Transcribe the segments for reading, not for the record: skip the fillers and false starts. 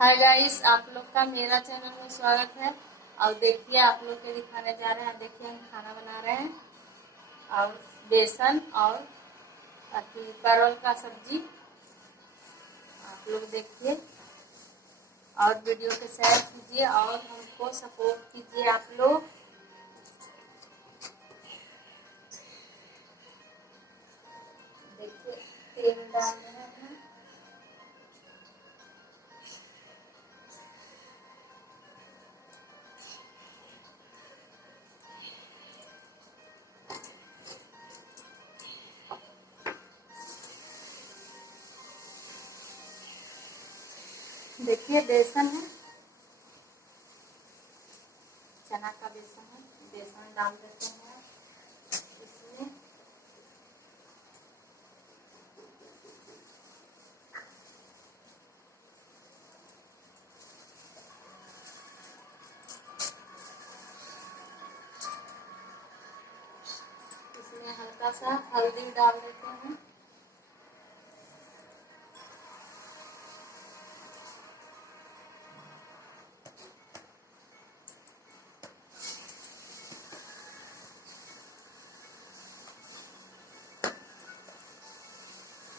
Hi guys, आप लोग का मेरा चैनल में स्वागत है। और देखिए आप लोग के दिखाने जा रहे हैं। देखिए हम खाना बना रहे हैं और बेसन और परवल का सब्जी। आप लोग देखिए और वीडियो को शेयर कीजिए और हमको सपोर्ट कीजिए आप लोग। देखिए तेल डाल रहे हैं। देखिए बेसन है, चना का बेसन है। बेसन डाल देते हैं इसमें। इसमें हल्का सा हल्दी डाल देते हैं।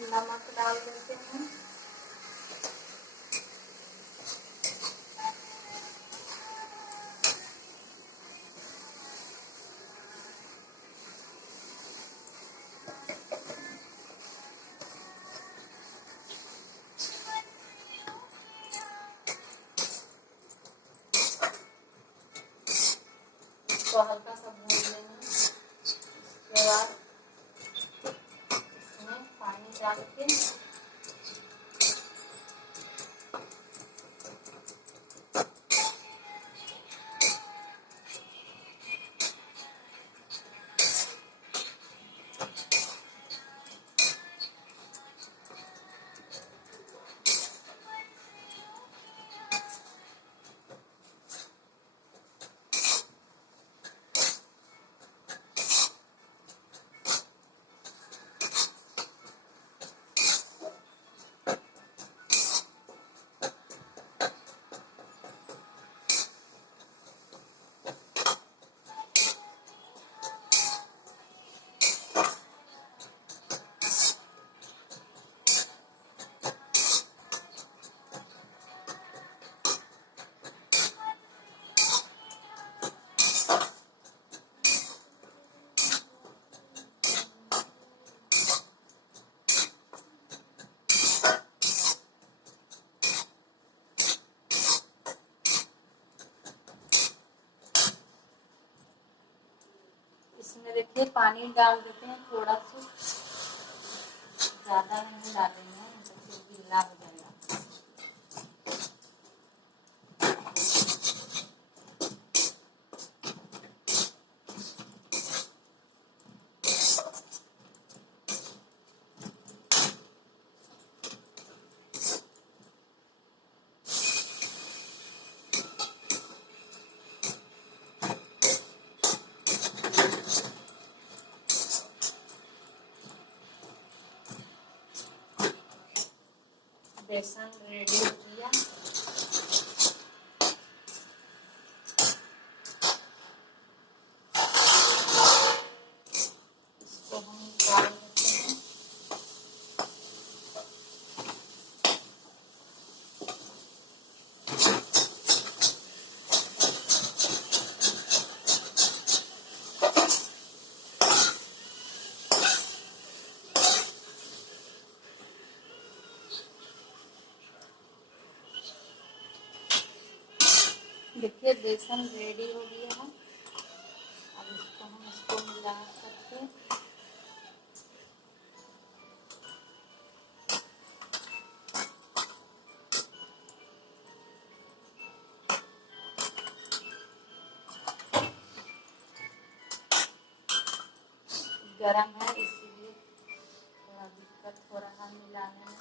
नमक डाल देते हैं। इसको हल्का सा भून लेंगे। उसके बाद इसमें पानी डाल के इसमें देखिए पानी डाल देते हैं थोड़ा सा, ज़्यादा नहीं डालेंगे तो गीला हो जाएगा। बेसन रेडी हो गया। इसको हम निकाल देते हैं। देखिए बेसन रेडी हो गया है। अब इसको मिला करके गरम है इसीलिए थोड़ा दिक्कत हो रहा मिलाने में।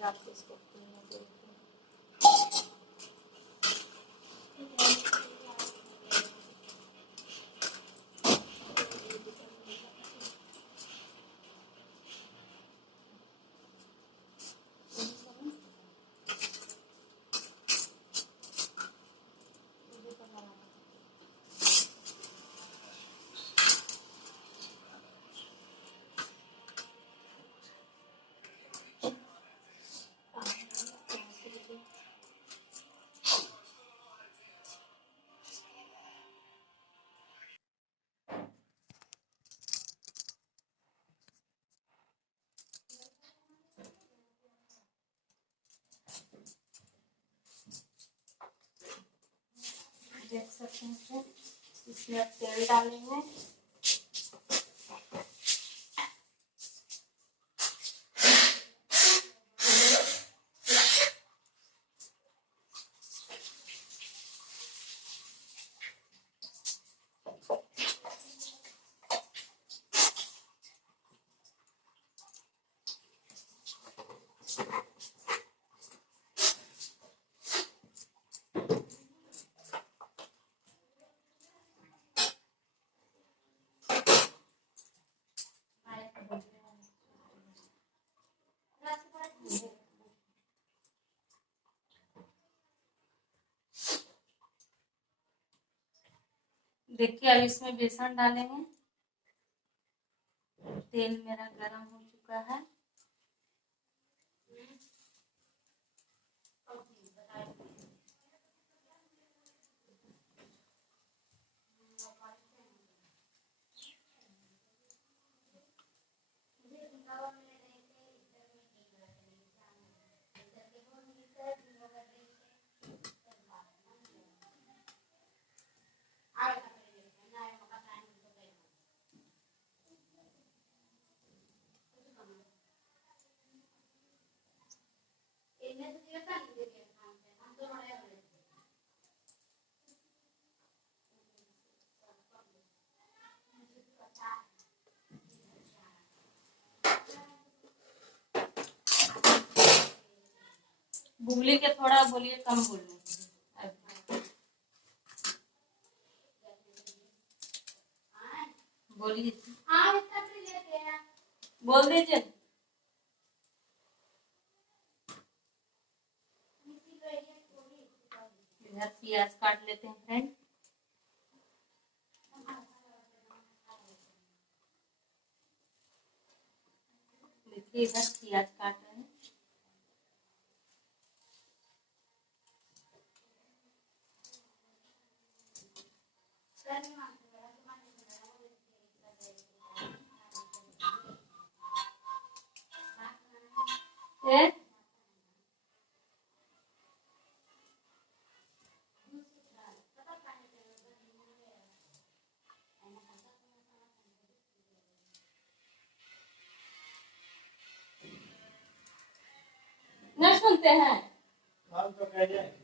हिसाब से इसको भूनने देते हैं। देख सकते हैं इसमें तेल डालेंगे। देखिए अब इसमें बेसन डालेंगे। तेल मेरा गरम हो चुका है। बुगली के थोड़ा बोलिए कम बोलने। बोलिए, बोल दीजिए। इधर प्याज काट लेते हैं फ्रेंड। देखिए इधर प्याज काट रहे हैं। नहीं सुनते हैं। हम तो कह जाए।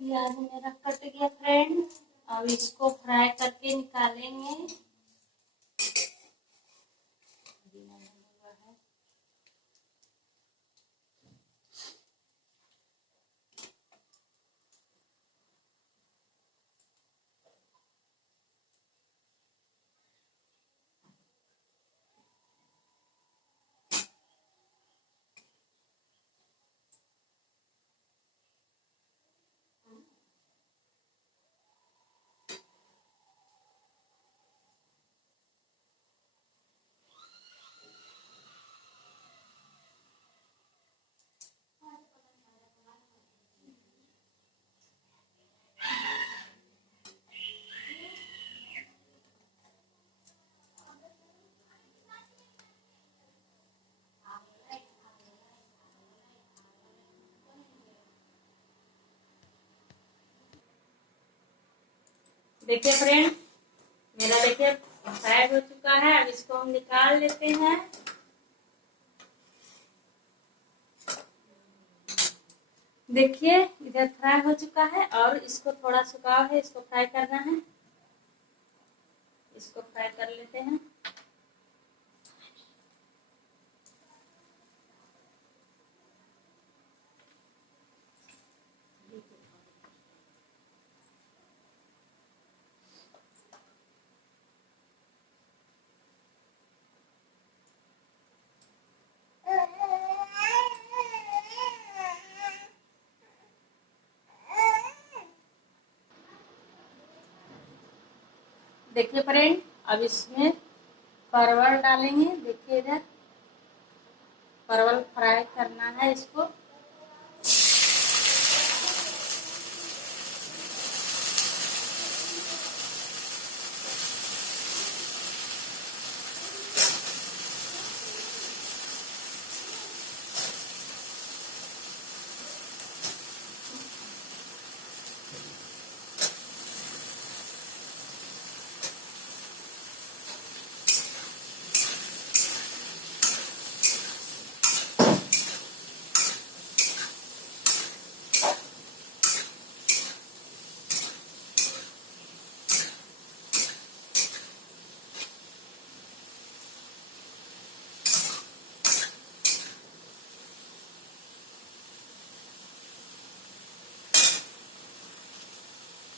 प्याज मेरा कट गया फ्रेंड। अब इसको फ्राई करके निकालेंगे। देखिए फ्रेंड, मेरा देखिए फ्राई हो चुका है। अब इसको हम निकाल लेते हैं। देखिए इधर फ्राई हो चुका है और इसको थोड़ा सुखाव है, इसको फ्राई करना है। इसको फ्राई कर लेते हैं। देखिए फ्रेंड, अब इसमें परवल डालेंगे। देखिए इधर परवल फ्राई करना है इसको।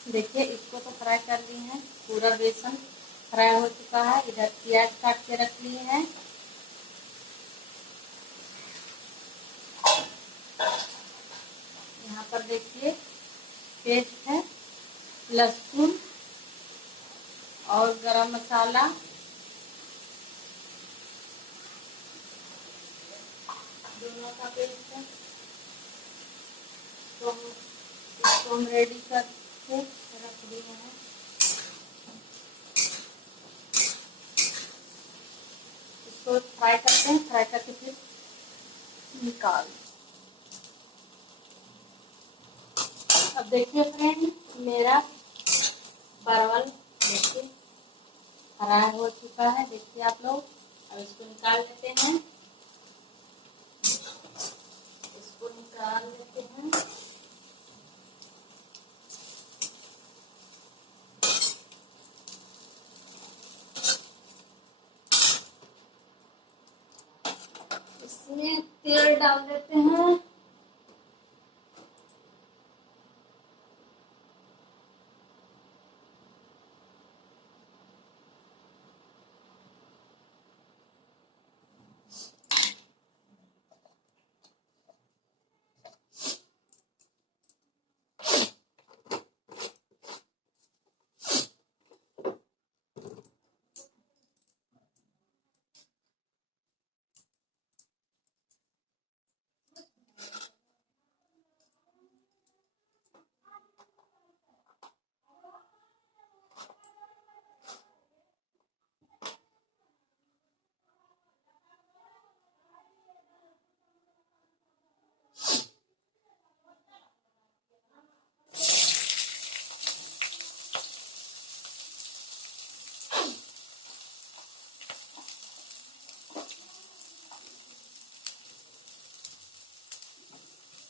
देखिए इसको तो फ्राई कर लिए हैं, पूरा बेसन फ्राई हो चुका है। इधर प्याज काट के रख लिए हैं। यहाँ पर देखिए पेस्ट है, लहसुन और गरम मसाला, दोनों का पेस्ट है। तो इसको हम रेडी करके रख दिए हैं। इसको फ्राई करते हैं, फ्राई करके फिर निकाल। अब देखिए फ्रेंड, मेरा परवल देखिए फ्राई हो चुका है। देखिए आप लोग, अब इसको निकाल लेते हैं। इसको निकाल लेते हैं। इसमें तेल डाल देते हैं।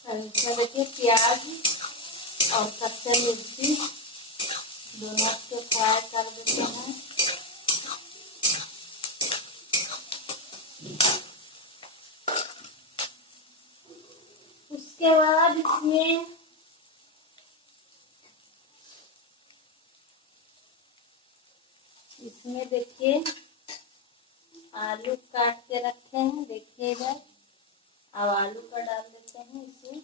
इसमें देखिए प्याज और कच्चे मिर्ची दोनों को फ्राई कर देते हैं। उसके बाद इसमें देखिए आलू काट के रखे हैं। देखिए इधर, अब आलू का डाल देते हैं इसमें।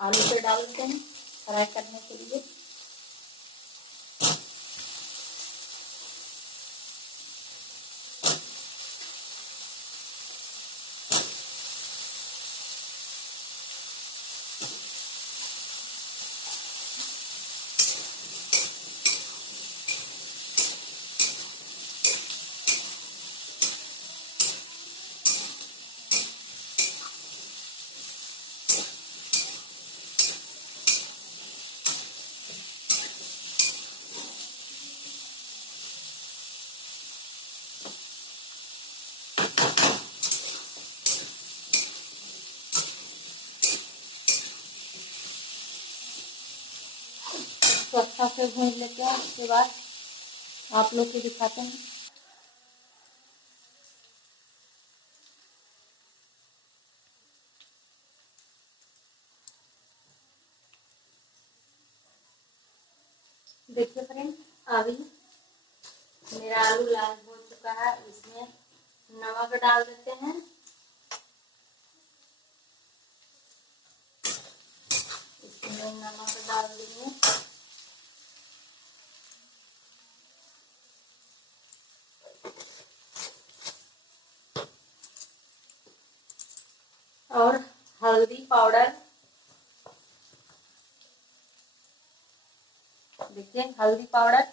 आलू पे डाल देते हैं फ्राई करने के लिए। से भून लेते हैं, उसके बाद आप लोग को दिखाते हैं। देखिए फ्रेंड, अभी मेरा आलू लाल हो चुका है। इसमें नमक डाल देते हैं। इसमें नमक डाल देंगे। और हल्दी पाउडर, देखिए हल्दी पाउडर,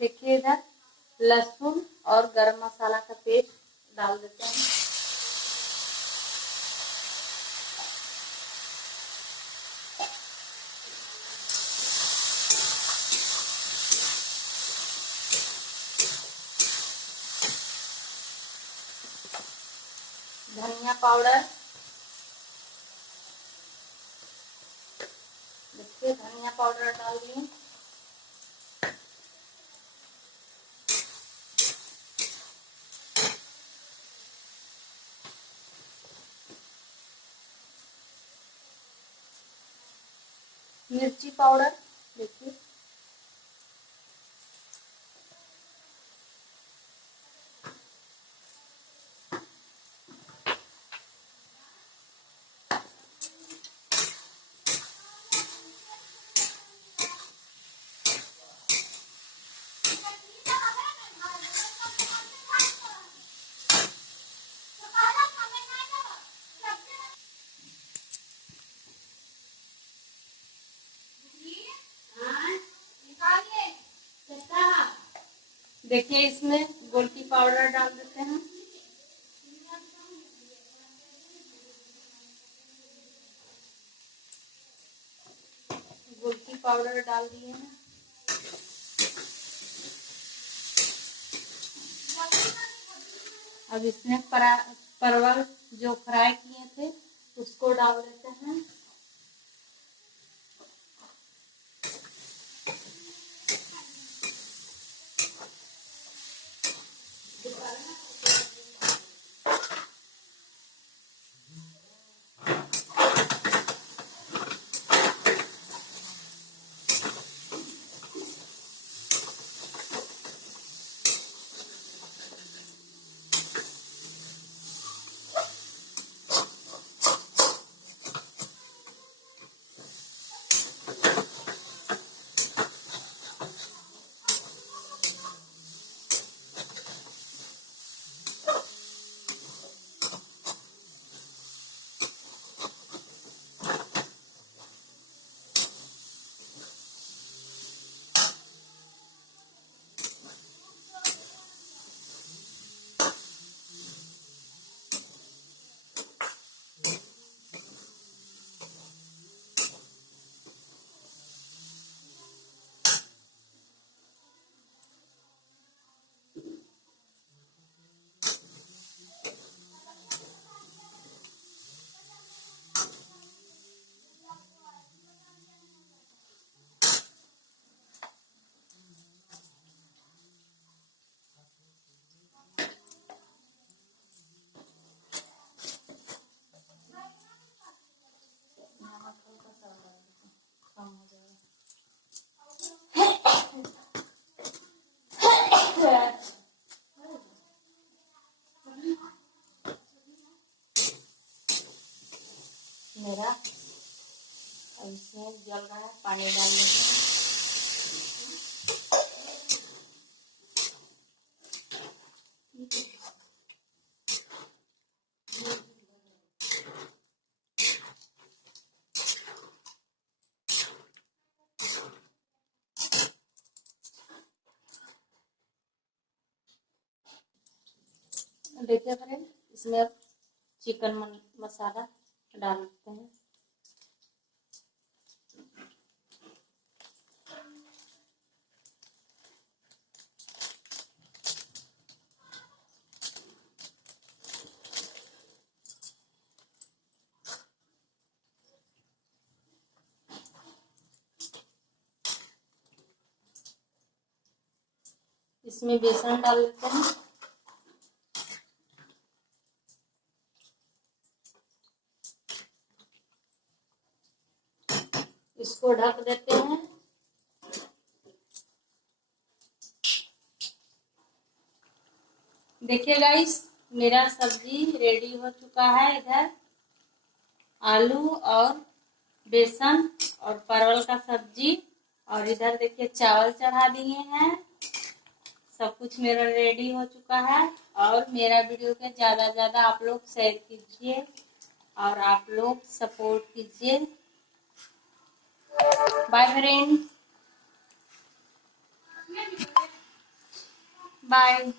देखिए इधर लहसुन और गरम मसाला का पेस्ट डाल देते हैं। धनिया पाउडर, देखिए धनिया पाउडर डाल दिए। मिर्ची पाउडर, देखिए देखिए इसमें गोलकी पाउडर डाल देते हैं। गोलकी पाउडर डाल दिए हैं। अब इसमें परवल जो फ्राई किए थे उसको डाल देते हैं। देखिए फ्रेंड, इसमें अब चिकन मसाला डालते हैं। इसमें बेसन डाल लेते हैं। इसको ढक देते हैं। देखिए गाइस, मेरा सब्जी रेडी हो चुका है। इधर आलू और बेसन और परवल का सब्जी, और इधर देखिए चावल चढ़ा दिए हैं। सब कुछ मेरा रेडी हो चुका है। और मेरा वीडियो के ज़्यादा से ज़्यादा आप लोग शेयर कीजिए और आप लोग सपोर्ट कीजिए। Bye friend, bye.